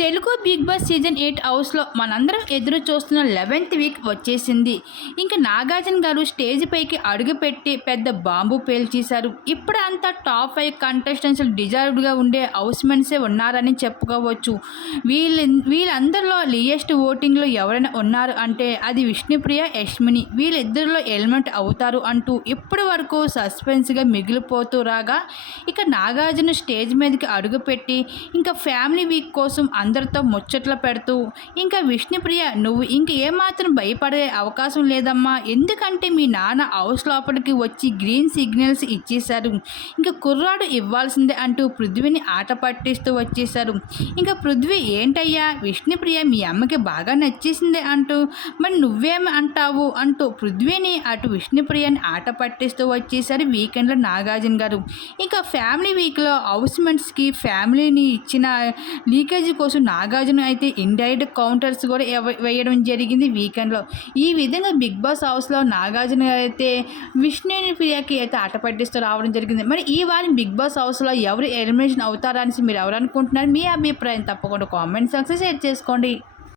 Telugu big boss season 8 హౌస్లో మనందరం ఎదురు చూస్తున్న 11th వీక్ వచ్చేసింది. ఇంకా నాగార్జున గారు స్టేజ్ పైకి అడుగుపెట్టి పెద్ద బాంబు పేల్చేశారు. ఇప్పుడు అంతా టాప్ 5 కంటెస్టెంట్స్ డిజర్వ్డ్గా ఉండే హౌస్ మెంట్సే ఉన్నారని చెప్పుకోవచ్చు. వీళ్ళందరిలో లియెస్ట్ ఓటింగ్లో ఎవరైనా ఉన్నారు అంటే అది విష్ణుప్రియ, యష్మిని. వీళ్ళిద్దరిలో ఎలిమెంట్ అవుతారు అంటూ ఇప్పటి వరకు సస్పెన్స్గా మిగిలిపోతూ రాగా, ఇక నాగార్జున స్టేజ్ మీదకి అడుగుపెట్టి ఇంకా ఫ్యామిలీ వీక్ కోసం అందరితో ముచ్చట్లు పెడుతూ, ఇంకా విష్ణుప్రియ, నువ్వు ఇంక ఏమాత్రం భయపడే అవకాశం లేదమ్మా, ఎందుకంటే మీ నాన్న హౌస్ లోపలికి వచ్చి గ్రీన్ సిగ్నల్స్ ఇచ్చేశారు, ఇంకా కుర్రాడు ఇవ్వాల్సిందే అంటూ పృథ్వీని ఆట పట్టిస్తూ వచ్చేశారు. ఇంకా పృథ్వీ, ఏంటయ్యా విష్ణుప్రియ మీ అమ్మకి బాగా నచ్చేసిందే అంటూ, మరి నువ్వేమి అంటావు అంటూ పృథ్వీని అటు విష్ణుప్రియని ఆట పట్టిస్తూ వచ్చేశారు వీకెండ్లో నాగార్జున గారు. ఇంకా ఫ్యామిలీ వీక్లో హౌస్ మెంట్స్కి ఫ్యామిలీని ఇచ్చిన లీకేజీ కోసం నాగార్జున అయితే ఇండైరెక్ట్ కౌంటర్స్ కూడా వేయడం జరిగింది వీకెండ్లో. ఈ విధంగా బిగ్ బాస్ హౌస్లో నాగార్జున అయితే విష్ణుప్రియకి అయితే ఆట పట్టిస్తూ రావడం జరిగింది. మరి ఈ వారం బిగ్ బాస్ హౌస్లో ఎవరు ఎలిమినేషన్ అవుతారనేసి మీరు ఎవరు అనుకుంటున్నారు? మీ అభిప్రాయం తప్పకుండా కామెంట్ సెక్షన్లో షేర్ చేసుకోండి.